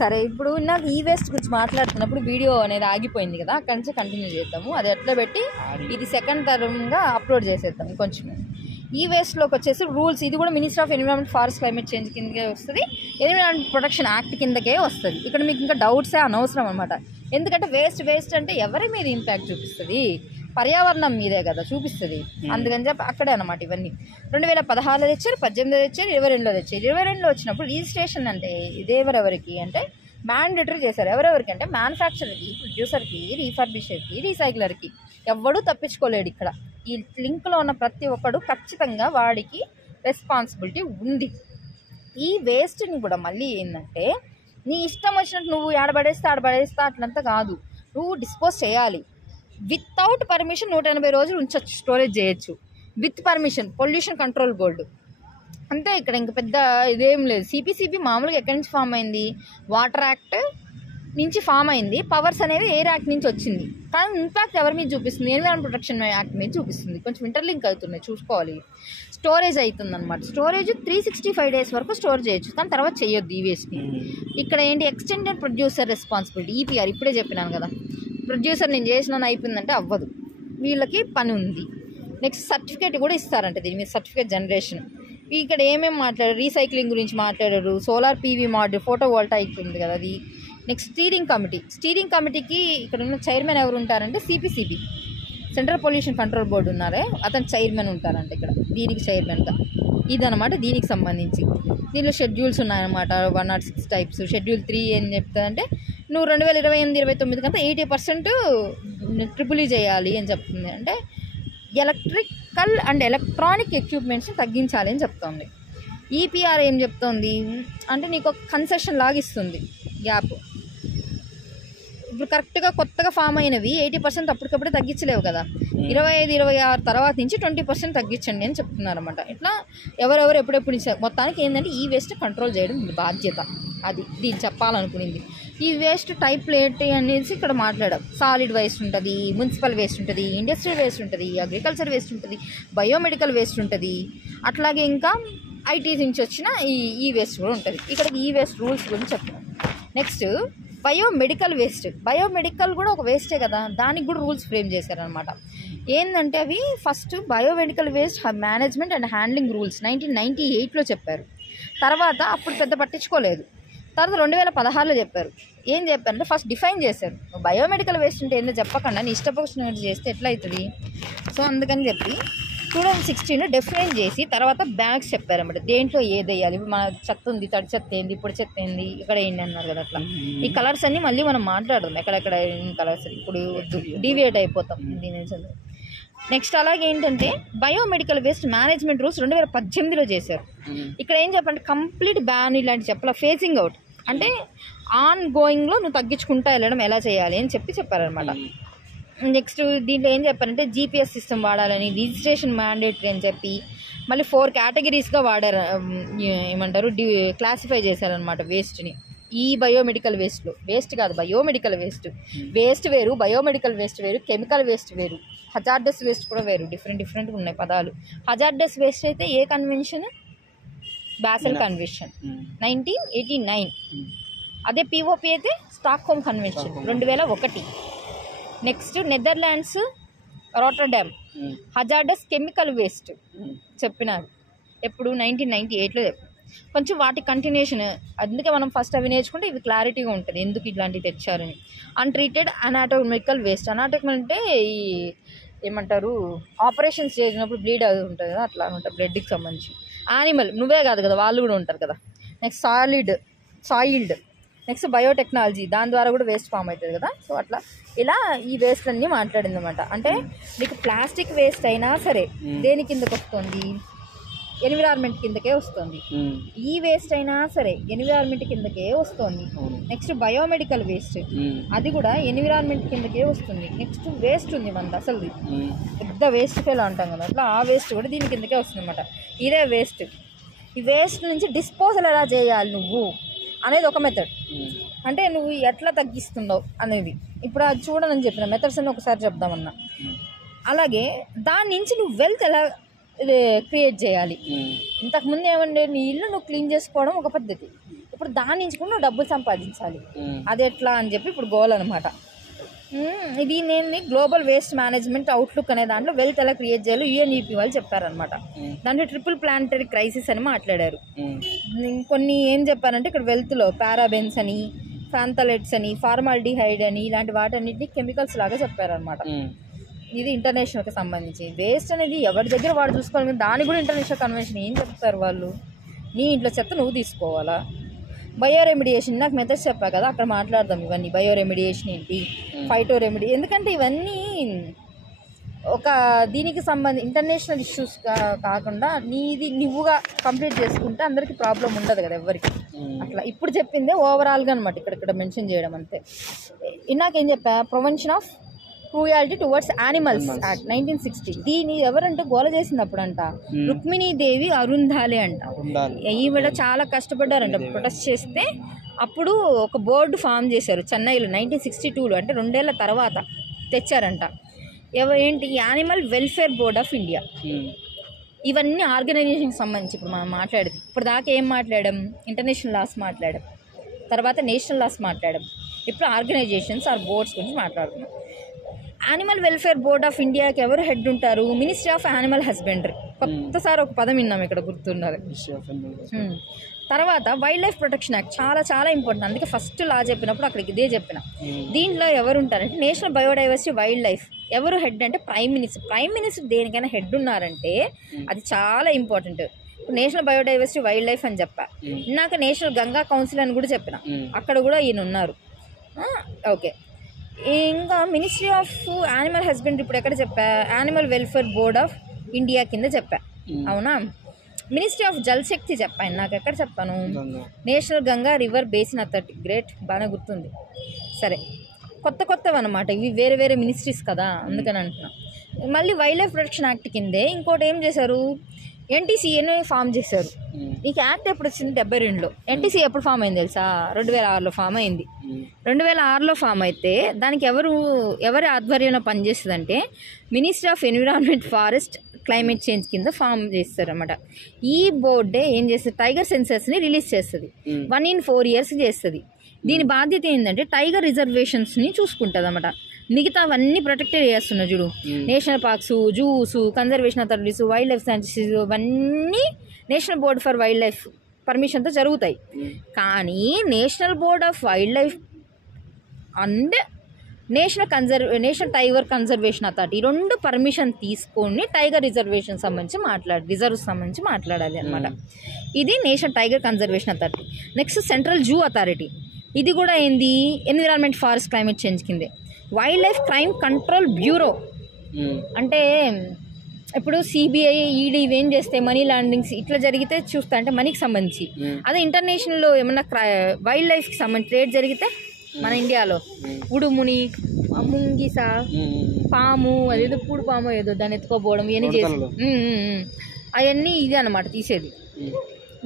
సరే, ఇప్పుడు నాకు ఈ వేస్ట్ గురించి మాట్లాడుతున్నప్పుడు వీడియో అనేది ఆగిపోయింది కదా, అక్కడి నుంచి కంటిన్యూ చేద్దాము. అది ఎట్లా పెట్టి ఇది సెకండ్ టర్మ్గా అప్లోడ్ చేసేద్దాం కొంచెం. ఈ వేస్ట్లోకి వచ్చేసి రూల్స్, ఇది కూడా ministry of environment forest climate change కిందకే వస్తుంది, ఎన్విరాన్మెంట్ ప్రొటెక్షన్ యాక్ట్ కిందకే వస్తుంది. ఇక్కడ మీకు ఇంకా డౌట్సే అనవసరం అనమాట. ఎందుకంటే వేస్ట్ అంటే ఎవరి మీద ఇంపాక్ట్ చూపిస్తుంది? పర్యావరణం మీదే కదా చూపిస్తుంది. అందుకని చెప్పి అక్కడే అనమాట ఇవన్నీ. 2016లో తెచ్చారు, 18లో తెచ్చారు, 22లో తెచ్చారు. 22లో వచ్చినప్పుడు రిజిస్ట్రేషన్ అంటే ఇదేవరెవరికి అంటే మ్యాండేటరీ చేశారు. ఎవరెవరికి అంటే మ్యానుఫ్యాక్చరర్కి, ప్రొడ్యూసర్కి, రీఫర్బిషర్కి, రీసైక్లర్కి. ఎవడూ తప్పించుకోలేడు. ఇక్కడ ఈ లింక్లో ఉన్న ప్రతి ఒక్కడు ఖచ్చితంగా వాడికి రెస్పాన్సిబిలిటీ ఉంది. ఈ వేస్ట్ని కూడా మళ్ళీ ఏంటంటే నీ ఇష్టం వచ్చినట్టు నువ్వు ఆడబడేస్తా అట్లంతా కాదు, నువ్వు డిస్పోజ్ చేయాలి. వితౌట్ పర్మిషన్ 180 రోజులు ఉంచవచ్చు, స్టోరేజ్ చేయొచ్చు. With permission pollution control board అంతే. ఇక్కడ ఇంక పెద్ద ఇదేం లేదు. సిపిసిబి మామూలుగా ఎక్కడి నుంచి ఫామ్ అయింది? వాటర్ యాక్ట్ నుంచి ఫామ్ అయింది. పవర్స్ అనేది ఎయిర్ యాక్ట్ నుంచి వచ్చింది. కానీ ఇంపాక్ట్ ఎవరి మీద చూపిస్తుంది? ఎన్విరాన్మెంట్ ప్రొటెక్షన్ యాక్ట్ మీద చూపిస్తుంది. కొంచెం ఇంటర్లింక్ అవుతున్నాయి, చూసుకోవాలి. స్టోరేజ్ అవుతుంది అనమాట. స్టోరేజ్ 365 days వరకు స్టోర్ చేయొచ్చు, కానీ తర్వాత చేయొద్దు ఈ వేస్ట్ని. ఇక్కడ ఏంటి? Extended producer responsibility, EPR. ఇప్పుడే చెప్పినాను కదా, ప్రొడ్యూసర్ నేను చేసిన అయిపోయిందంటే అవ్వదు, వీళ్ళకి పని ఉంది. నెక్స్ట్ సర్టిఫికేట్ కూడా ఇస్తారంట దీని మీద, సర్టిఫికేట్ జనరేషన్. ఇక్కడ ఏమేమి మాట్లాడారు? రీసైక్లింగ్ గురించి మాట్లాడారు, solar PV module, photo voltaic ఉంది కదా అది. నెక్స్ట్ స్టీరింగ్ కమిటీకి ఇక్కడ ఉన్న చైర్మన్ ఎవరు ఉంటారంటే CPCB, central pollution control board ఉన్నారే, అతను చైర్మన్ ఉంటారంట ఇక్కడ, దీనికి చైర్మన్గా. ఇదనమాట దీనికి సంబంధించి. దీనిలో షెడ్యూల్స్ ఉన్నాయన్నమాట, 106 టైప్స్. షెడ్యూల్ 3 ఏం చెప్తుందంటే నువ్వు 2028-29 కంతా 80% ట్రిపుల్ చేయాలి అని చెప్తుంది. అంటే ఎలక్ట్రికల్ అండ్ ఎలక్ట్రానిక్ ఎక్విప్మెంట్స్ని తగ్గించాలి అని చెప్తుంది. ఈపీఆర్ ఏం చెప్తుంది అంటే నీకు ఒక కన్సెషన్ లాగిస్తుంది గ్యాప్. ఇప్పుడు కరెక్ట్గా కొత్తగా ఫామ్ అయినవి 80% అప్పటికప్పుడే తగ్గించలేవు కదా, 25-26 తర్వాత నుంచి 20% తగ్గించండి అని చెప్తున్నారు అనమాట. ఇట్లా ఎవరెవరు ఎప్పుడెప్పుడు మొత్తానికి ఏంటంటే ఈ వేస్ట్ కంట్రోల్ చేయడం బాధ్యత. అది దీన్ని చెప్పాలనుకునింది. ఈ వేస్ట్ టైప్లు ఏంటి అనేసి ఇక్కడ మాట్లాడాం. సాలిడ్ వేస్ట్ ఉంటుంది, మున్సిపల్ వేస్ట్ ఉంటుంది, ఇండస్ట్రియల్ వేస్ట్ ఉంటుంది, అగ్రికల్చర్ వేస్ట్ ఉంటుంది, బయోమెడికల్ వేస్ట్ ఉంటుంది, అట్లాగే ఇంకా ఐటీ నుంచి వచ్చిన ఈ వేస్ట్ కూడా ఉంటుంది. ఇక్కడ ఈ వేస్ట్ రూల్స్ గురించి చెప్తాం. నెక్స్ట్ బయోమెడికల్ కూడా ఒక వేస్టే కదా, దానికి కూడా రూల్స్ ఫ్రేమ్ చేశారనమాట. ఏంటంటే అవి first biomedical waste management and handling rules 1998లో చెప్పారు. తర్వాత అప్పుడు పెద్ద పట్టించుకోలేదు. తర్వాత 2016లో చెప్పారు. ఏం చెప్పారంటే ఫస్ట్ డిఫైన్ చేశారు. బయోమెడికల్ వేస్ట్ అంటే ఏంటో చెప్పకుండా నీ ఇష్టపక్షం చేస్తే ఎట్లా అవుతుంది? సో అందుకని చెప్పి 2016లో డిఫైన్ చేసి తర్వాత బ్యాగ్స్ చెప్పారన్నమాట, దేంట్లో ఏది వేయాలి. ఇప్పుడు మన చెత్త ఉంది, తడి చెత్త ఏంది, ఇప్పుడు చెత్త ఏంది, ఇక్కడ ఏంటి అన్నారు కదా. అట్లా ఈ కలర్స్ అన్నీ మళ్ళీ మనం మాట్లాడదాం, ఎక్కడెక్కడ కలర్స్. ఇప్పుడు డీవియేట్ అయిపోతాం దీని. నెక్స్ట్ అలాగే ఏంటంటే బయోమెడికల్ వేస్ట్ మేనేజ్మెంట్ రూల్స్ 2018లో చేశారు. ఇక్కడ ఏం చెప్పంటే కంప్లీట్ బ్యాన్ ఇలాంటి చెప్పాల, ఫేసింగ్ అవుట్ అంటే ఆన్ గోయింగ్లో నువ్వు తగ్గించుకుంటా వెళ్ళడం ఎలా చేయాలి అని చెప్పారనమాట. నెక్స్ట్ దీంట్లో ఏం చెప్పారంటే జీపీఎస్ సిస్టమ్ వాడాలని, రిజిస్ట్రేషన్ మ్యాండేటరీ అని చెప్పి మళ్ళీ 4 కేటగిరీస్గా వాడారు. ఏమంటారు, క్లాసిఫై చేశారనమాట వేస్ట్ని. ఈ బయోమెడికల్ వేస్ట్లో వేస్ట్ కాదు, బయోమెడికల్ వేస్ట్ వేరు, బయోమెడికల్ వేస్ట్ వేరు, కెమికల్ వేస్ట్ వేరు, హజార్డస్ వేస్ట్ కూడా వేరు. డిఫరెంట్గా ఉన్నాయి పదాలు. హజార్డస్ వేస్ట్ అయితే ఏ కన్వెన్షన్? Basel convention 1989. అదే పిఓపి అయితే Stockholm convention 2001. Next Netherlands Rotterdam hazardous chemical waste చెప్పినారు. ఎప్పుడు? 1998లో చెప్పారు. కొంచెం వాటి కంటిన్యూషన్, అందుకే మనం ఫస్ట్ అవి నేర్చుకుంటే ఇవి క్లారిటీగా ఉంటుంది ఎందుకు ఇట్లాంటివి తెచ్చారని. Untreated అనాటోమికల్ waste. అనాటోమికల్ అంటే ఈ ఏమంటారు, ఆపరేషన్స్ చేసినప్పుడు బ్లీడ్ అది ఉంటుంది కదా, అట్లా ఉంటుంది బ్లడ్కి సంబంధించి. యానిమల్, నువ్వే కాదు కదా, వాళ్ళు కూడా ఉంటారు కదా. Next soiled. నెక్స్ట్ బయోటెక్నాలజీ, దాని ద్వారా కూడా వేస్ట్ ఫామ్ అవుతుంది కదా. సో అట్లా ఇలా ఈ వేస్ట్ అన్నీ మాట్లాడింది అనమాట. అంటే నీకు ప్లాస్టిక్ వేస్ట్ అయినా సరే దేని కిందకి వస్తుంది? ఎన్విరాన్మెంట్ కిందకే వస్తుంది. ఈ వేస్ట్ అయినా సరే ఎన్విరాన్మెంట్ కిందకే వస్తుంది. నెక్స్ట్ బయోమెడికల్ వేస్ట్, అది కూడా ఎన్విరాన్మెంట్ కిందకే వస్తుంది. నెక్స్ట్ వేస్ట్ ఉంది మనది అసలు పెద్ద వేస్ట్ ఫెయిల్ అంటాం కదా, అట్లా ఆ వేస్ట్ కూడా దీని కిందకే వస్తుంది అనమాట. ఇదే వేస్ట్. ఈ వేస్ట్ నుంచి డిస్పోజల్ ఎలా చేయాలి నువ్వు అనేది ఒక మెథడ్. అంటే నువ్వు ఎట్లా తగ్గిస్తున్నావు అనేది ఇప్పుడు అది చూడనని చెప్పిన మెథడ్స్ అని ఒకసారి చెప్దామన్నా. అలాగే దాని నుంచి నువ్వు వెల్త్ ఎలా క్రియేట్ చేయాలి. ఇంతకుముందు ఏమంటే నీ ఇల్లు నువ్వు క్లీన్ చేసుకోవడం ఒక పద్ధతి, ఇప్పుడు ఇప్పుడు దాని నుంచి కూడా నువ్వు డబ్బులు సంపాదించాలి. అది ఎట్లా అని చెప్పి ఇప్పుడు గోల్ అనమాట. ఇది నేను గ్లోబల్ వేస్ట్ మేనేజ్మెంట్ అవుట్లుక్ అనే దాంట్లో వెల్త్ ఎలా క్రియేట్ చేయాలో UNEP వాళ్ళు చెప్పారనమాట. దాంట్లో ట్రిపుల్ ప్లానటరీ క్రైసిస్ అని మాట్లాడారు. కొన్ని ఏం చెప్పారంటే ఇక్కడ వెల్త్లో పారాబెన్స్ అని, ఫాంథలేట్స్ అని, ఫార్మాల్డిహైడ్ అని ఇలాంటి వాటన్నిటిని కెమికల్స్ లాగా చెప్పారనమాట. ఇది ఇంటర్నేషనల్కి సంబంధించి. వేస్ట్ అనేది ఎవరి దగ్గర వాడు చూసుకోవాలి, దాని కూడా ఇంటర్నేషనల్ కన్వెన్షన్ ఏం చెప్తారు వాళ్ళు, నీ ఇంట్లో చెత్త నువ్వు తీసుకోవాలా. బయో రెమిడియేషన్ నాకు మెథడ్స్ చెప్పా కదా, అక్కడ మాట్లాడదాం ఇవన్నీ. బయో రెమిడియేషన్ ఏంటి, ఫైటో రెమిడి, ఎందుకంటే ఇవన్నీ ఒక దీనికి ఇంటర్నేషనల్ ఇష్యూస్ కాకుండా నీది నువ్వుగా కంప్లీట్ చేసుకుంటే అందరికీ ప్రాబ్లం ఉండదు కదా ఎవరికి. అట్లా ఇప్పుడు చెప్పిందే ఓవరాల్గా అనమాట, ఇక్కడ మెన్షన్ చేయడం అంతే. ఇందాకేం చెప్పా, prevention of cruelty towards animals act 1960. దీని ఎవరంటే గోల చేసినప్పుడు అంట రుక్మిణీదేవి అరుంధాలే అంట. ఈవిడ చాలా కష్టపడ్డారంట ప్రొటెస్ట్ చేస్తే. అప్పుడు ఒక బోర్డు ఫామ్ చేశారు చెన్నైలో 1962లో, అంటే 2 ఏళ్ల తర్వాత తెచ్చారంట. ఏంటి, animal welfare board of India. ఇవన్నీ ఆర్గనైజేషన్కి సంబంధించి ఇప్పుడు మనం మాట్లాడేది. ఇప్పుడు దాకా ఏం మాట్లాడాం, ఇంటర్నేషనల్ లాస్ మాట్లాడాం, తర్వాత నేషనల్ లాస్ మాట్లాడాం, ఇప్పుడు ఆర్గనైజేషన్స్ ఆర్ బోర్డ్స్ గురించి మాట్లాడుతున్నాం. యానిమల్ వెల్ఫేర్ బోర్డ్ ఆఫ్ ఇండియాకి ఎవరు హెడ్ ఉంటారు, మినిస్ట్రీ ఆఫ్ యానిమల్ హస్బెండరీ. కొత్తసారి ఒక పదం విన్నాం ఇక్కడ, గుర్తున్నది. తర్వాత వైల్డ్ లైఫ్ ప్రొటెక్షన్ యాక్ట్ చాలా చాలా ఇంపార్టెంట్, అందుకే ఫస్ట్ లా చెప్పినప్పుడు అక్కడికి ఇదే చెప్పిన. దీంట్లో ఎవరు ఉంటారంటే నేషనల్ బయోడైవర్సిటీ వైల్డ్ లైఫ్. ఎవరు హెడ్ అంటే ప్రైమ్ మినిస్టర్. ప్రైమ్ మినిస్టర్ దేనికైనా హెడ్ ఉన్నారంటే అది చాలా important. National biodiversity wild life అని చెప్పా. ఇందాక నేషనల్ గంగా కౌన్సిల్ అని కూడా చెప్పిన, అక్కడ కూడా ఈయన ఉన్నారు. ఓకే, ఇంకా మినిస్ట్రీ ఆఫ్ యానిమల్ హస్బెండరీ ఇప్పుడు ఎక్కడ చెప్పా, animal welfare board of India కింద చెప్పా, అవునా. మినిస్ట్రీ ఆఫ్ జల్ శక్తి చెప్పాను, నాకు ఎక్కడ చెప్పాను, national Ganga river basin authority. Great, బాగా గుర్తుంది. సరే, కొత్తవి అనమాట ఇవి, వేరే వేరే మినిస్ట్రీస్ కదా, అందుకని అంటున్నా. మళ్ళీ వైల్డ్ లైఫ్ ప్రొటెక్షన్ యాక్ట్ కిందే ఇంకోటి ఏం చేశారు, NTCAని ఫామ్ చేశారు. నీకు యాక్ట్ ఎప్పుడు వచ్చింది, 72లో. NTCA ఎప్పుడు ఫామ్ అయింది తెలుసా, 2006లో ఫామ్ అయింది. 2006లో ఫామ్ అయితే దానికి ఎవరి ఆధ్వర్యంలో పనిచేస్తుందంటే ministry of environment, forest, climate change కింద ఫామ్ చేస్తారు అనమాట. ఈ బోర్డే ఏం చేస్తుంది, టైగర్ సెన్సర్స్ని రిలీజ్ చేస్తుంది. 1 in 4 years చేస్తుంది. దీని బాధ్యత ఏంటంటే టైగర్ రిజర్వేషన్స్ని చూసుకుంటుంది అనమాట. మిగతావన్నీ ప్రొటెక్టెడ్ చేస్తున్నారు చూడు, national parks, zoos, conservation authorities, wild life sanctuaries, ఇవన్నీ national board for wild life పర్మిషన్తో జరుగుతాయి. కానీ national board of wild life and national tiger conservation authority 2 permission తీసుకొని టైగర్ రిజర్వేషన్ సంబంధించి రిజర్వ్ సంబంధించి మాట్లాడాలి అనమాట. ఇది national tiger conservation authority. Next central zoo authority, ఇది కూడా ఏంది, ఎన్విరాన్మెంట్, ఫారెస్ట్, క్లైమేట్ చేంజ్ కిందే. Wild life crime control bureau అంటే ఇప్పుడు CBI, ED ఇవేం చేస్తే మనీ లాండరింగ్స్ ఇట్లా జరిగితే చూస్తా, అంటే మనీకి సంబంధించి. అదే ఇంటర్నేషనల్లో ఏమన్నా వైల్డ్ లైఫ్కి సంబంధించి ట్రేడ్ జరిగితే మన ఇండియాలో ఉడుముని, ముంగిస, పాము, అదేదో పూడు పాము ఏదో దాన్ని ఎత్తుకోపోవడం, ఇవన్నీ చేసి అవన్నీ ఇది అనమాట తీసేది.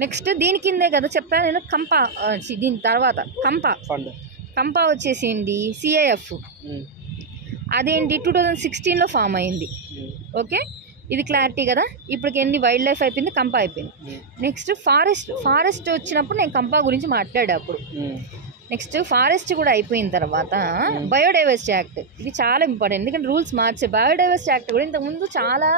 నెక్స్ట్ దీని కిందే కదా చెప్పాను నేను, దీని తర్వాత కంపా వచ్చేసింది CIF. అదేంటి 2016లో ఫామ్ అయింది. ఓకే, ఇది క్లారిటీ కదా. ఇప్పటికి ఎన్ని వైల్డ్ లైఫ్ అయిపోయింది, కంపా అయిపోయింది. నెక్స్ట్ ఫారెస్ట్ వచ్చినప్పుడు నేను కంపా గురించి మాట్లాడా అప్పుడు. నెక్స్ట్ ఫారెస్ట్ కూడా అయిపోయిన తర్వాత బయోడైవర్సిటీ యాక్ట్, ఇది చాలా ఇంపార్టెంట్, ఎందుకంటే రూల్స్ మార్చే. బయోడైవర్సిటీ యాక్ట్ కూడా ఇంతకుముందు చాలా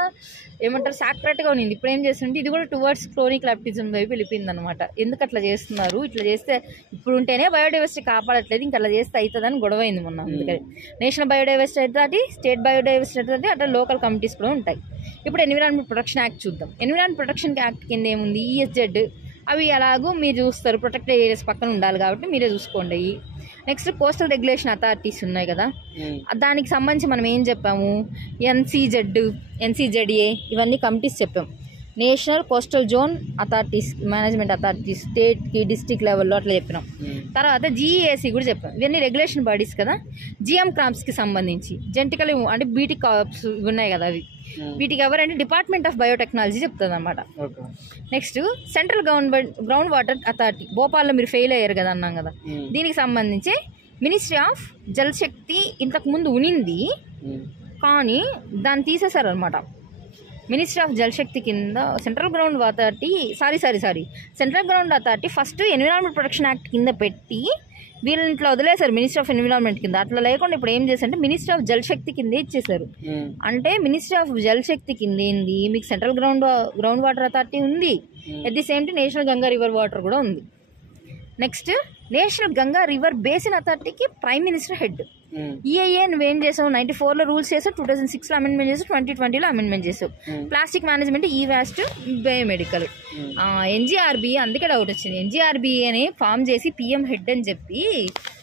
ఏమంటారు సాక్రెట్గా ఉంది. ఇప్పుడు ఏం చేస్తుంటే ఇది కూడా టువర్డ్స్ క్రోనిక్ ల్యాప్టిజం వైపు వెళ్ళిపోయింది అనమాట. ఎందుకు అట్లా చేస్తున్నారు, ఇట్లా చేస్తే ఇప్పుడు ఉంటేనే బయోడైవర్సిటీ కాపాడట్లేదు, ఇంకా అట్లా చేస్తే అవుతుందని గొడవ అయింది మొన్న. అందుకని national biodiversity authority, state biodiversity authority, అట్లా లోకల్ కమిటీస్ కూడా ఉంటాయి. ఇప్పుడు ఎన్విరాన్మెంట్ ప్రొటెక్షన్ యాక్ట్ చూద్దాం. ఎన్విరాన్మెంట్ ప్రొటెక్షన్ యాక్ట్ కింద ఏముంది, ESZ అవి ఎలాగో మీరు చూస్తారు, ప్రొటెక్టెడ్ ఏరియాస్ పక్కన ఉండాలి కాబట్టి మీరే చూసుకోండి. నెక్స్ట్ కోస్టల్ రెగ్యులేషన్ అథారిటీస్ ఉన్నాయి కదా, దానికి సంబంధించి మనం ఏం చెప్పాము, NCZA ఇవన్నీ కమిటీస్ చెప్పాం. National coastal zone authorities, management authorities, స్టేట్కి, డిస్ట్రిక్ట్ లెవెల్లో అట్లా చెప్పినాం. తర్వాత GEAC కూడా చెప్పాం. ఇవన్నీ రెగ్యులేషన్ బాడీస్ కదా. GM క్రాప్స్కి సంబంధించి జెనెటికల్ అంటే BT క్రాప్స్ ఉన్నాయి కదా, అవి వీటికి ఎవరంటే డిపార్ట్మెంట్ ఆఫ్ బయోటెక్నాలజీ చెప్తుంది అనమాట. Next central ground water authority, భోపాల్లో మీరు ఫెయిల్ అయ్యారు కదా అన్నాం కదా, దీనికి సంబంధించి మినిస్ట్రీ ఆఫ్ జల్ శక్తి ఇంతకు ముందు ఉనింది, కానీ దాన్ని తీసేశారు అనమాట. మినిస్ట్రీ ఆఫ్ జలశక్తి కింద central ground authority first environment protection act కింద పెట్టి వీళ్ళని ఇట్లా వదిలేశారు మినిస్ట్రీ ఆఫ్ ఎన్విరాన్మెంట్ కింద. అట్లా లేకుండా ఇప్పుడు ఏం చేశారంటే మినిస్ట్రీ ఆఫ్ జలశక్తి కింద ఇచ్చేసారు. అంటే మినిస్ట్రీ ఆఫ్ జలశక్తి కింద ఏంది, మీకు సెంట్రల్ గ్రౌండ్ వాటర్ అథారిటీ ఉంది, at the same time national Ganga river water కూడా ఉంది. Next national Ganga river basin అథారిటీకి ప్రైమ్ మినిస్టర్ హెడ్. ఈఐఏ నువ్వేం చేసావు, 94లో రూల్స్ చేసావు, 2006లో అమెండ్మెంట్ చేసావు, 2020లో అమెండ్మెంట్ చేసావు. Plastic management, e waste, biomedical. NGRB, అందుకే డౌట్ వచ్చింది. ఎన్జీఆర్బీ అని ఫామ్ చేసి పిఎం హెడ్ అని చెప్పి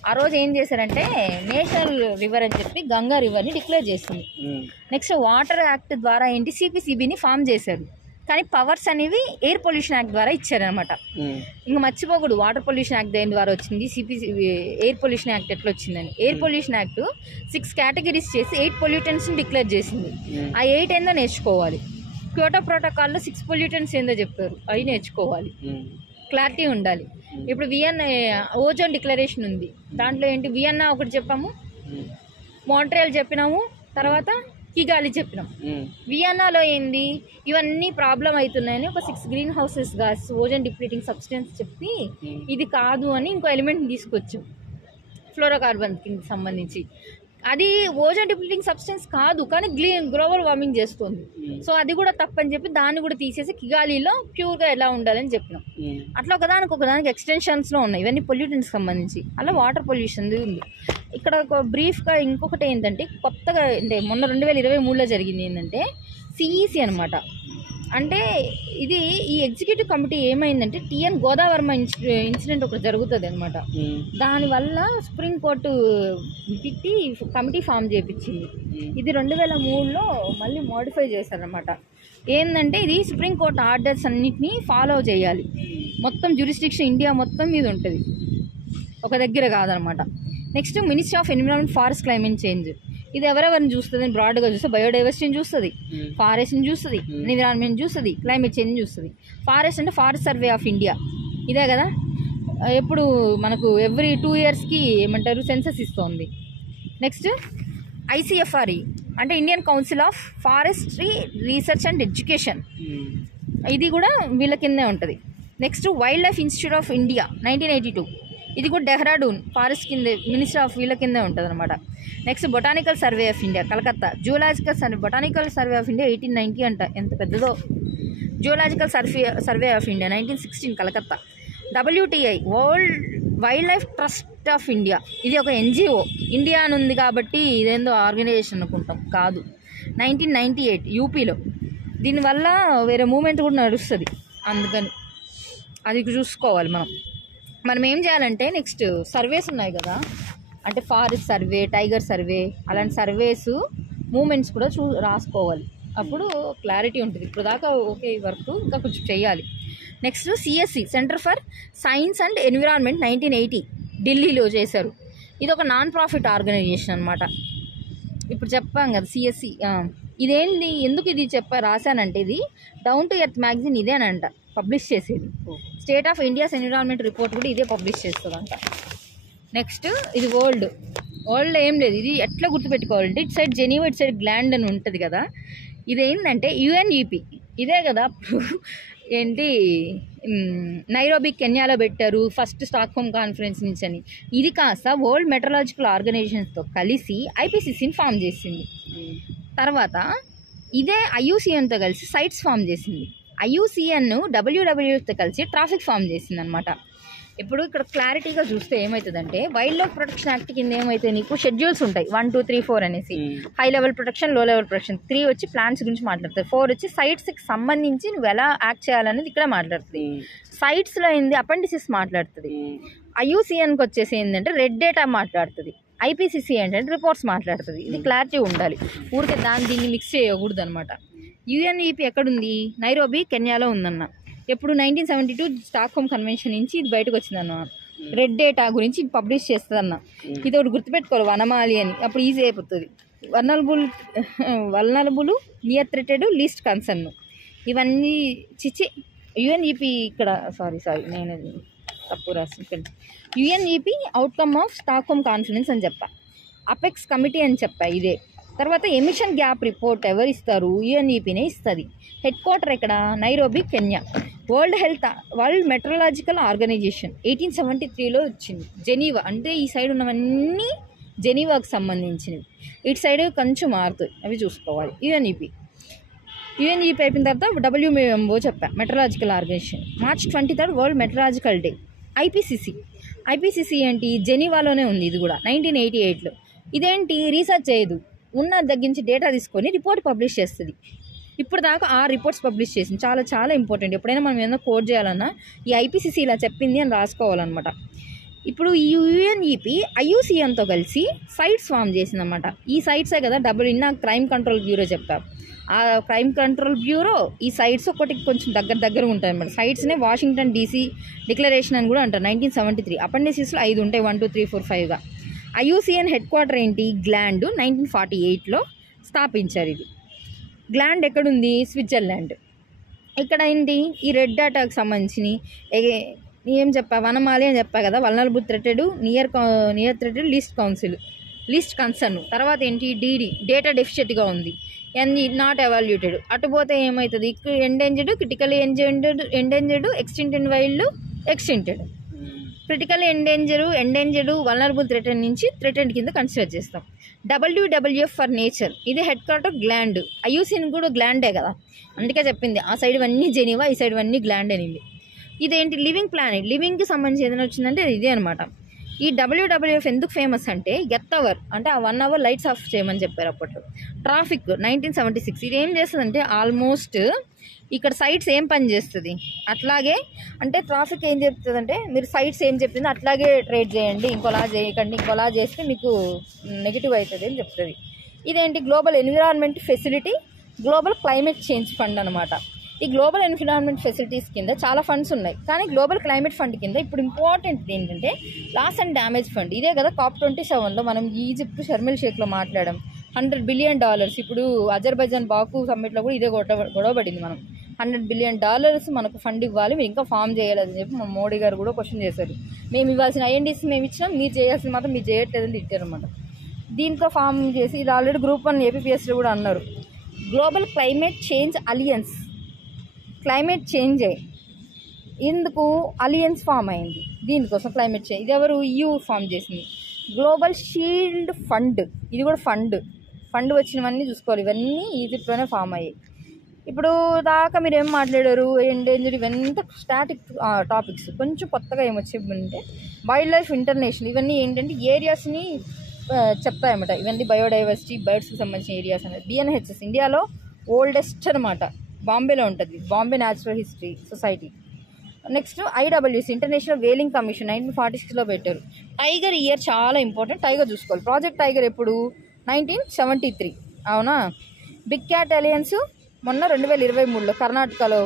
ఆ రోజు ఏం చేశారంటే నేషనల్ రివర్ అని చెప్పి గంగా రివర్ని డిక్లేర్ చేసింది. నెక్స్ట్ వాటర్ యాక్ట్ ద్వారా ఏంటి సిపిసిబిని ఫామ్ చేశారు. కానీ పవర్స్ అనేవి ఎయిర్ పొల్యూషన్ యాక్ట్ ద్వారా ఇచ్చారనమాట. ఇంకా మర్చిపోకూడదు వాటర్ పొల్యూషన్ యాక్ట్ దేని ద్వారా వచ్చింది, ఎయిర్ పొల్యూషన్ యాక్ట్ ఎట్లా వచ్చిందని. ఎయిర్ పొల్యూషన్ యాక్ట్ 6 కేటగిరీస్ చేసి 8 పొల్యూటెంట్స్ని డిక్లేర్ చేసింది. ఆ 8 ఏందో నేర్చుకోవాలి. క్యోటో ప్రోటోకాల్లో 6 పొల్యూటెంట్స్ ఏందో చెప్పారు, అవి నేర్చుకోవాలి, క్లారిటీ ఉండాలి. ఇప్పుడు ఓజోన్ డిక్లరేషన్ ఉంది, దాంట్లో ఏంటి వియన్నా ఒకటి చెప్పాము, మాంట్రియల్ చెప్పినాము, తర్వాత కిగాలి చెప్పినాం. వియన్నాలో ఏంది ఇవన్నీ ప్రాబ్లం అవుతున్నాయని ఒక 6 green houses gas ozone depleting substance చెప్పి ఇది కాదు అని ఇంకో ఎలిమెంట్ తీసుకొచ్చాం ఫ్లోరోకార్బన్ కి సంబంధించి. అది ఓజోన్ డిప్లీటింగ్ సబ్స్టెన్స్ కాదు కానీ గ్లోబల్ వార్మింగ్ చేస్తుంది. సో అది కూడా తప్పని చెప్పి దాన్ని కూడా తీసేసి కిగాలిలో ప్యూర్గా ఎలా ఉండాలని చెప్పినాం. అట్లా ఒకదానికి ఎక్స్టెన్షన్స్లో ఉన్నాయి ఇవన్నీ పొల్యూటెంట్స్ సంబంధించి. అలా వాటర్ పొల్యూషన్ ఉంది. ఇక్కడ ఒక బ్రీఫ్గా ఇంకొకటి ఏంటంటే కొత్తగా అంటే మొన్న 2023లో జరిగింది ఏంటంటే సిఈసి అనమాట. అంటే ఇది ఈ ఎగ్జిక్యూటివ్ కమిటీ ఏమైందంటే టిఎన్ గోదావర్మ ఇన్సిడెంట్ ఒకటి జరుగుతుంది అనమాట. దానివల్ల సుప్రీంకోర్టు పెట్టి కమిటీ ఫామ్ చేయించింది. ఇది 2003లో మళ్ళీ మోడిఫై చేశారనమాట. ఏంటంటే ఇది సుప్రీంకోర్టు ఆర్డర్స్ అన్నిటినీ ఫాలో చేయాలి. మొత్తం జ్యూరిస్డిక్షన్ ఇండియా మొత్తం మీద ఉంటుంది, ఒక దగ్గర కాదనమాట. Next ministry of environment, forest, climate change. ఇది ఎవరెవరిని చూస్తుంది, బ్రాడ్గా చూస్తే బయోడైవర్సిటీని చూస్తుంది, ఫారెస్ట్ని చూస్తుంది, ఎన్విరాన్మెంట్ చూస్తుంది, క్లైమేట్ చేంజ్ చూస్తుంది. ఫారెస్ట్ అంటే ఫారెస్ట్ సర్వే ఆఫ్ ఇండియా ఇదే కదా, ఎప్పుడు మనకు ఎవ్రీ 2 ఇయర్స్కి ఏమంటారు సెన్సస్ ఇస్తుంది. నెక్స్ట్ ఐసిఎఫ్ఆర్ఈ అంటే Indian council of forestry research and education, ఇది కూడా వీళ్ళ కిందే ఉంటుంది. Next wild life institute of India 1982, ఇది కూడా డెహ్రాడూన్ ఫారెస్ట్ కింద మినిస్టర్ ఆఫ్ వీళ్ళ కిందే ఉంటుంది అనమాట. Next botanical survey of India Calcutta, zoological botanical survey of India 1890 అంట, ఎంత పెద్దదో. Zoological survey of India 1916 Calcutta. WTI world wild life trust of India, ఇది ఒక ఎన్జిఓ, ఇండియా అని ఉంది కాబట్టి ఇదేందో ఆర్గనైజేషన్ అనుకుంటాం, కాదు. 1998 యూపీలో. దీనివల్ల వేరే మూమెంట్ కూడా నడుస్తుంది, అందుకని అది చూసుకోవాలి మనం ఏం చేయాలంటే నెక్స్ట్ సర్వేస్ ఉన్నాయి కదా, అంటే ఫారెస్ట్ సర్వే, టైగర్ సర్వే, అలాంటి సర్వేస్ మూమెంట్స్ కూడా రాసుకోవాలి, అప్పుడు క్లారిటీ ఉంటుంది. ఇప్పుడు దాకా ఓకే వర్క్ ఇంకా కొంచెం చేయాలి. Next CSE centre for science and environment 1980 ఢిల్లీలో చేశారు. ఇది ఒక నాన్ ప్రాఫిట్ ఆర్గనైజేషన్ అనమాట. ఇప్పుడు చెప్పాం కదా సిఎస్సి, ఇదేంటి ఎందుకు ఇది రాశానంటే ఇది డౌన్ టు ఎర్త్ మ్యాగజైన్ ఇదేనంట పబ్లిష్ చేసేది. State of India's environment report కూడా ఇదే పబ్లిష్ చేస్తుందంట. నెక్స్ట్ ఇది వరల్డ్ ఏం లేదు, ఇది ఎట్లా గుర్తుపెట్టుకోవాలంటే ఇటు సైడ్ జెనీవా, ఇటు సైడ్ గ్లాండ్ అని ఉంటుంది కదా, ఇదేంటంటే యుఎన్ఈపి ఇదే కదా. ఏంటి నైరోబి కెన్యాలో పెట్టారు ఫస్ట్ స్టాక్హోమ్ కాన్ఫరెన్స్ నుంచి అని. ఇది కాస్త వరల్డ్ మెట్రలాజికల్ ఆర్గనైజేషన్స్తో కలిసి ఐపీసీసీని ఫామ్ చేసింది. తర్వాత ఇదే ఐయుసిఎన్తో కలిసి సైట్స్ ఫామ్ చేసింది. ఐయుసిఎన్ డబ్ల్యూడబ్ల్యూఎఫ్తో కలిసి ట్రాఫిక్ ఫామ్ చేసింది అనమాట. ఇప్పుడు ఇక్కడ క్లారిటీగా చూస్తే ఏమవుతుందంటే వైల్డ్ లైఫ్ ప్రొటెక్షన్ యాక్ట్ కింద ఏమైతే నీకు షెడ్యూల్స్ ఉంటాయి 1, 2, 3, 4 అనేసి. హై లెవెల్ ప్రొటెక్షన్, లో లెవెల్ ప్రొటెక్షన్. 3 వచ్చి ప్లాంట్స్ గురించి మాట్లాడుతుంది, 4 వచ్చి సైట్స్కి సంబంధించి నువ్వు ఎలా యాక్ట్ చేయాలనేది ఇక్కడ మాట్లాడుతుంది. సైట్స్లో ఏంది అపెండిసిస్ మాట్లాడుతుంది. ఐయుసిఎన్కి వచ్చేసి ఏంటంటే రెడ్ డేటా మాట్లాడుతుంది. ఐపీసీసీ ఏంటంటే రిపోర్ట్స్ మాట్లాడుతుంది. ఇది క్లారిటీ ఉండాలి, ఊరికే దీన్ని మిక్స్ చేయకూడదు అనమాట. యుఎన్ఈపి ఎక్కడుంది, నైరోబి కెన్యాలో ఉందన్న. ఎప్పుడు 1972 స్టాక్హోమ్ కన్వెన్షన్ నుంచి ఇది బయటకు వచ్చిందన్న. రెడ్ డేటా గురించి పబ్లిష్ చేస్తుందన్న. ఇది ఒకటి గుర్తుపెట్టుకోవాలి, వనమాలి అని, అప్పుడు ఈజీ అయిపోతుంది. వల్నరబుల్, నియర్ థ్రెటెడ్, లీస్ట్ కన్సర్న్, ఇవన్నీ యుఎన్ఈపి ఇక్కడ సారీ నేను తప్పు రాసి UNEP outcome of Stockholm conference అని చెప్పా. అపెక్స్ కమిటీ అని చెప్పా ఇదే. తర్వాత ఎమిషన్ గ్యాప్ రిపోర్ట్ ఎవరు ఇస్తారు? యుఎన్ఈపీనే ఇస్తుంది. హెడ్ క్వార్టర్ ఎక్కడ? Nairobi, Kenya. World meteorological organization 1873లో వచ్చింది. జెనీవా అంటే ఈ సైడ్ ఉన్నవన్నీ జెనీవాకు సంబంధించినవి, ఇటు సైడ్ కొంచెం మారుతాయి, అవి చూసుకోవాలి. యుఎన్ఈపీ అయిపోయిన తర్వాత WMO చెప్పా, meteorological organisation. March 23 world meteorological day. IPCC ఏంటి? జెనీవాలోనే ఉంది, ఇది కూడా 1988లో. ఇదేంటి? రీసెర్చ్ చేయదు, ఉన్న దగ్గర నుంచి డేటా తీసుకొని రిపోర్ట్ పబ్లిష్ చేస్తుంది. ఇప్పుడు దాకా 6 రిపోర్ట్స్ పబ్లిష్ చేసింది. చాలా చాలా ఇంపార్టెంట్. ఎప్పుడైనా మనం ఏదైనా కోడ్ చేయాలన్నా ఈ ఐపీసీసీ ఇలా చెప్పింది అని రాసుకోవాలన్నమాట. ఇప్పుడు ఈ యుఎన్ఈపీ IUCNతో కలిసి సైట్స్ ఫామ్ చేసిందన్నమాట. ఈ సైట్సే కదా నాకు క్రైమ్ కంట్రోల్ బ్యూరో చెప్పా. ఆ క్రైమ్ కంట్రోల్ బ్యూరో ఈ సైట్స్ ఒకటి కొంచెం దగ్గర ఉంటాయి అన్నమాట. సైట్స్నే వాషింగ్టన్ DC డిక్లరేషన్ అని కూడా అంటారు. 1973 అపెండిసిస్లో 5 ఉంటాయి, 1 2 3 4 5గా. IUCN హెడ్ క్వార్టర్ ఏంటి? గ్లాండ్. 1948లో స్థాపించారు. ఇది గ్లాండ్ ఎక్కడుంది? స్విట్జర్లాండ్. ఇక్కడ ఏంటి? ఈ రెడ్ డేటాకు సంబంధించి ఏం చెప్పా? వనమాలి అని చెప్పా కదా. Vulnerable థ్రెటెడ్, near థ్రెటెడ్, least concern. తర్వాత ఏంటి? DD డేటా డెఫిషియెంట్గా ఉంది. Not evaluated. అటుపోతే ఏమవుతుంది? Endangered, critical endangered, extincted wild, extincted. Critical endangered, vulnerable threatened నుంచి థ్రెటెడ్ కింద కన్సిడర్ చేస్తాం. WWF for nature. ఇది హెడ్ క్వార్టర్ గ్లాండ్. IUCN కూడా గ్లాండే కదా, అందుకే చెప్పింది. ఆ సైడ్ అన్నీ జెనీవా, ఈ సైడ్ అన్నీ గ్లాండ్ అనింది. ఇదేంటి? Living planet. లివింగ్కి సంబంధించి ఏదైనా వచ్చిందంటే ఇదే అనమాట. ఈ WWF ఎందుకు ఫేమస్ అంటే ఎర్త్ అవర్ అంటే ఆ 1 hour లైట్స్ ఆఫ్ చేయమని చెప్పారు అప్పట్లో. ట్రాఫిక్ 1976. ఇది ఏం చేస్తుందంటే ఆల్మోస్ట్ ఇక్కడ సైట్స్ ఏం పని చేస్తుంది అట్లాగే, అంటే ట్రాఫిక్ ఏం చెప్తుందంటే మీరు సైట్స్ ఏం చెప్తుంది అట్లాగే ట్రేడ్ చేయండి, ఇంకోలా చేయకండి, ఇంకోలా చేస్తే మీకు నెగిటివ్ అవుతుంది అని చెప్తుంది. ఇదేంటి? Global environment facility, global climate change fund అనమాట. ఈ గ్లోబల్ ఎన్విరాన్మెంట్ ఫెసిలిటీస్ కింద చాలా ఫండ్స్ ఉన్నాయి, కానీ గ్లోబల్ క్లైమేట్ ఫండ్ కింద ఇప్పుడు ఇంపార్టెంట్ ఏంటంటే లాస్ అండ్ డ్యామేజ్ ఫండ్. ఇదే కదా COP27లో మనం ఈజిప్ట్ షర్మిల్ షేక్లో మాట్లాడాం. $100 బిలియన్. ఇప్పుడు అజర్బైజాన్ బాకు సమ్మిట్లో కూడా ఇదే గొడవ పడింది. మనం $100 బిలియన్ మనకు ఫండ్ ఇవ్వాలి, మీరు ఇంకా ఫామ్ చేయాలని చెప్పి మన మోడీ గారు కూడా క్వశ్చన్ చేశారు. మేము ఇవ్వాల్సిన INDC మేము ఇచ్చినాం, మీరు చేయాల్సిన మాత్రం మీరు చేయట్లేదని తిట్టారు అనమాట. దీంట్లో ఫామ్ చేసి ఇది ఆల్రెడీ Group 1 APPSలో కూడా అన్నారు. Global climate change alliance. Climate change ఎందుకు అలియన్స్ ఫామ్ అయింది? దీనికోసం క్లైమేట్ చేంజ్. ఇది ఎవరు? EU ఫామ్ చేసింది. Global shield fund. ఇది కూడా ఫండ్ వచ్చినవన్నీ చూసుకోవాలి. ఇవన్నీ ఈజిప్ట్లోనే ఫామ్ అయ్యాయి. ఇప్పుడు దాకా మీరు ఏం మాట్లాడారు? ఎండేంజర్, ఇవన్నీ స్టాటిక్ టాపిక్స్. కొంచెం కొత్తగా ఏమొచ్చిందంటే వైల్డ్ లైఫ్ ఇంటర్నేషనల్. ఇవన్నీ ఏంటంటే ఏరియాస్ని చెప్తాయన్నమాట. ఇవన్నీ బయోడైవర్సిటీ, బర్డ్స్కి సంబంధించిన ఏరియాస్ అనేది. BNHS ఇండియాలో ఓల్డెస్ట్ అనమాట, బాంబేలో ఉంటుంది. Bombay natural history society. Next IWC international whaling commission 1946లో పెట్టారు. టైగర్ ఇయర్ చాలా ఇంపార్టెంట్, టైగర్ చూసుకోవాలి. ప్రాజెక్ట్ టైగర్ ఎప్పుడు? 1973. అవునా? బిగ్ క్యాట్ అలయన్స్ మొన్న 2023లో కర్ణాటకలో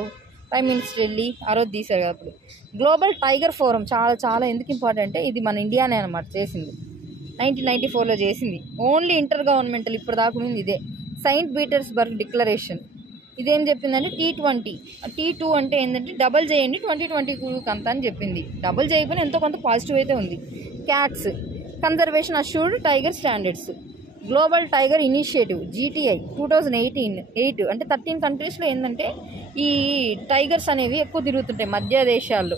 ప్రైమ్ మినిస్టర్ వెళ్ళి ఆ రోజు తీశారు కదా. అప్పుడు గ్లోబల్ టైగర్ ఫోరం చాలా చాలా ఎందుకు ఇంపార్టెంట్ అంటే ఇది మన ఇండియానే అనమాట చేసింది. 1994లో చేసింది. ఓన్లీ ఇంటర్ గవర్నమెంటల్ ఇప్పుడు దాకా ఉంది ఇదే. Saint Petersburg declaration. ఇదేం చెప్పిందంటే T2 అంటే ఏంటంటే డబల్ చేయండి 2022 అంతా అని చెప్పింది. డబల్ చేయకపోయినా ఎంతో కొంత పాజిటివ్ అయితే ఉంది. Cats conservation assured tiger standards. Global tiger initiative GTI 2008 అంటే 13 కంట్రీస్లో ఏంటంటే ఈ టైగర్స్ అనేవి ఎక్కువ తిరుగుతుంటాయి మధ్య దేశాల్లో.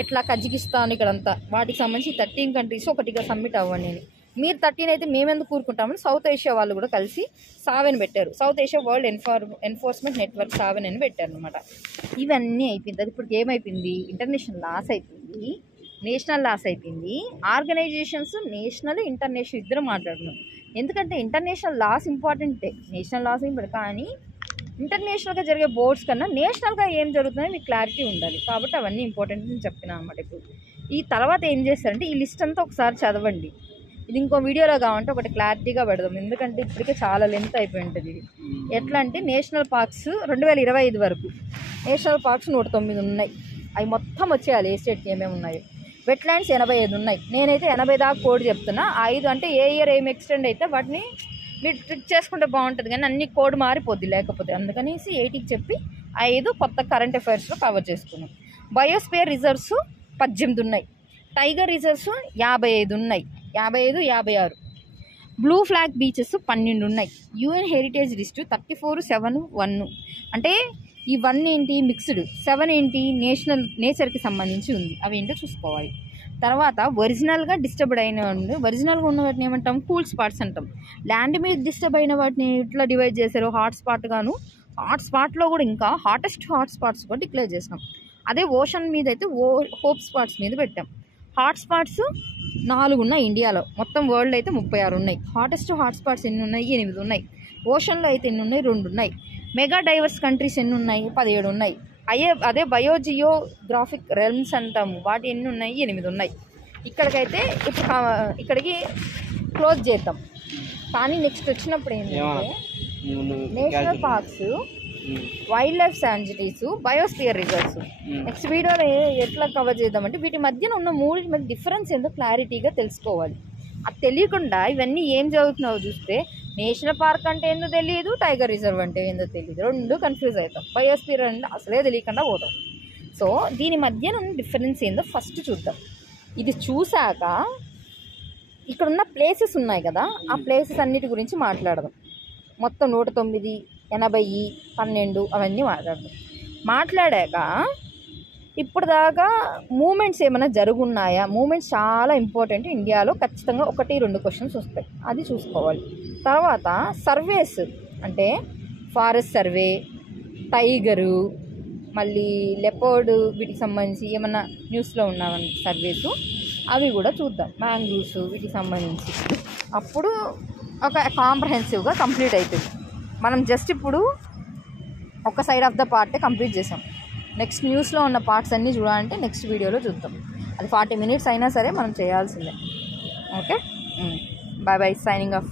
ఎట్లా కజకిస్తాన్ ఇక్కడంతా వాటికి సంబంధించి 13 కంట్రీస్ ఒకటిగా సబ్మిట్ అవ్వండి అని. మీరు 13 అయితే మేమెందుకు కూరుకుంటామని సౌత్ ఏషియా వాళ్ళు కూడా కలిసి SAVEN పెట్టారు. South Asia world enforcement network SAVEN అని పెట్టారు అనమాట. ఇవన్నీ అయిపోయింది. అది ఇప్పుడు ఏమైపోయింది? ఇంటర్నేషనల్ లాస్ అయిపోయింది, నేషనల్ లాస్ అయిపోయింది. ఆర్గనైజేషన్స్ నేషనల్ ఇంటర్నేషనల్ ఇద్దరు మాట్లాడుతున్నాం. ఎందుకంటే ఇంటర్నేషనల్ లాస్ ఇంపార్టెంటే, నేషనల్ లాస్ ఇంపార్టెంట్. కానీ ఇంటర్నేషనల్గా జరిగే బోర్డ్స్ కన్నా నేషనల్గా ఏం జరుగుతుందో మీకు క్లారిటీ ఉండాలి. కాబట్టి అవన్నీ ఇంపార్టెంట్ అని చెప్పినా అనమాట. ఇప్పుడు ఈ తర్వాత ఏం చేస్తారంటే ఈ లిస్ట్ అంతా ఒకసారి చదవండి. ఇది ఇంకో వీడియోలో కావాలంటే ఒకటి క్లారిటీగా పెడదాం, ఎందుకంటే ఇప్పటికే చాలా లెంత్ అయిపోయి ఉంటుంది ఇది. ఎట్లా అంటే నేషనల్ పార్క్స్ 2025 వరకు నేషనల్ పార్క్స్ 109 ఉన్నాయి. అవి మొత్తం వచ్చేయాలి ఏ స్టేట్కి ఏమేమి ఉన్నాయో. వెట్లాండ్స్ 85 ఉన్నాయి. నేనైతే 80 దాకా కోడ్ చెప్తున్నా. 5 అంటే ఏ ఇయర్ ఏం ఎక్స్టెండ్ అయితే వాటిని మీరు ట్రిక్ చేసుకుంటే బాగుంటుంది, కానీ అన్ని కోడ్ మారిపోద్ది లేకపోతే. అందుకనేసి 80కి చెప్పి 5 కొత్త కరెంట్ అఫైర్స్లో కవర్ చేసుకున్నాం. బయోస్పియర్ రిజర్వ్స్ 18 ఉన్నాయి. టైగర్ రిజర్వ్స్ 55 ఉన్నాయి. 55, 56. బ్లూ ఫ్లాగ్ బీచెస్ 12 ఉన్నాయి. యూఎన్ హెరిటేజ్ లిస్ట్ 34, 7, 1 అంటే ఈ 1 ఏంటి మిక్స్డ్, 7 ఏంటి నేచర్కి సంబంధించి ఉంది. అవి ఏంటో చూసుకోవాలి. తర్వాత ఒరిజినల్గా డిస్టర్బ్డ్ అయిన ఒరిజినల్గా ఉన్న వాటిని ఏమంటాం కూల్ స్పాట్స్ అంటాం. ల్యాండ్ మీద డిస్టర్బ్ అయిన వాటిని ఇట్లా డివైడ్ చేశారు హాట్ స్పాట్ గాను. హాట్ స్పాట్లో కూడా ఇంకా హాటెస్ట్ హాట్ స్పాట్స్ కూడా డిక్లేర్ చేసినాం. అదే ఓషన్ మీద అయితే హోప్ స్పాట్స్ మీద పెట్టాం. హాట్ స్పాట్స్ 4 ఉన్నాయి ఇండియాలో, మొత్తం వరల్డ్ అయితే 36 ఉన్నాయి. హాటెస్ట్ హాట్ స్పాట్స్ ఎన్ని ఉన్నాయి? 8 ఉన్నాయి. ఓషన్లో అయితే ఎన్ని ఉన్నాయి? 2 ఉన్నాయి. మెగా డైవర్స్ కంట్రీస్ ఎన్ని ఉన్నాయి? 17 ఉన్నాయి. అదే బయోజియోగ్రాఫిక్ రెల్మ్స్ అంటాము, వాటి ఎన్ని ఉన్నాయి? 8 ఉన్నాయి. ఇక్కడికైతే ఇక్కడికి క్లోజ్ చేద్దాం. కానీ నెక్స్ట్ వచ్చినప్పుడు ఏంటంటే national parks, wild life sanctuaries, biosphere reserves. Next వీడియోలో ఎట్లా కవర్ చేద్దామంటే వీటి మధ్యన ఉన్న 3 మధ్య డిఫరెన్స్ ఏందో క్లారిటీగా తెలుసుకోవాలి. అది తెలియకుండా ఇవన్నీ ఏం చదువుతున్నావో చూస్తే నేషనల్ పార్క్ అంటే ఏందో తెలియదు, టైగర్ రిజర్వ్ అంటే ఏందో తెలియదు, 2 కన్ఫ్యూజ్ అవుతాం. బయోస్పియర్ అంటే అసలే తెలియకుండా పోతాం. సో దీని మధ్యన ఉన్న డిఫరెన్స్ ఏందో ఫస్ట్ చూద్దాం. ఇది చూశాక ఇక్కడ ఉన్న ప్లేసెస్ ఉన్నాయి కదా, ఆ ప్లేసెస్ అన్నిటి గురించి మాట్లాడదాం. మొత్తం 109, 80, 12 అవన్నీ మాట్లాడాక ఇప్పుడు దాకా మూమెంట్స్ ఏమైనా జరుగున్నాయా? మూమెంట్స్ చాలా ఇంపార్టెంట్. ఇండియాలో ఖచ్చితంగా 1-2 క్వశ్చన్స్ వస్తాయి, అది చూసుకోవాలి. తర్వాత సర్వేస్ అంటే ఫారెస్ట్ సర్వే, టైగరు, మళ్ళీ లెపర్డ్, వీటికి సంబంధించి ఏమన్నా న్యూస్లో ఉన్న సర్వేసు అవి కూడా చూద్దాం. మ్యాంగ్రూవ్స్ వీటికి సంబంధించి అప్పుడు ఒక కాంప్రహెన్సివ్గా కంప్లీట్ అవుతుంది. మనం జస్ట్ ఇప్పుడు ఒక సైడ్ ఆఫ్ ద పార్టే కంప్లీట్ చేసాం. నెక్స్ట్ న్యూస్లో ఉన్న పార్ట్స్ అన్నీ చూడాలంటే నెక్స్ట్ వీడియోలో చూద్దాం. అది 40 minutes అయినా సరే మనం చేయాల్సిందే. Okay, bye bye, signing of.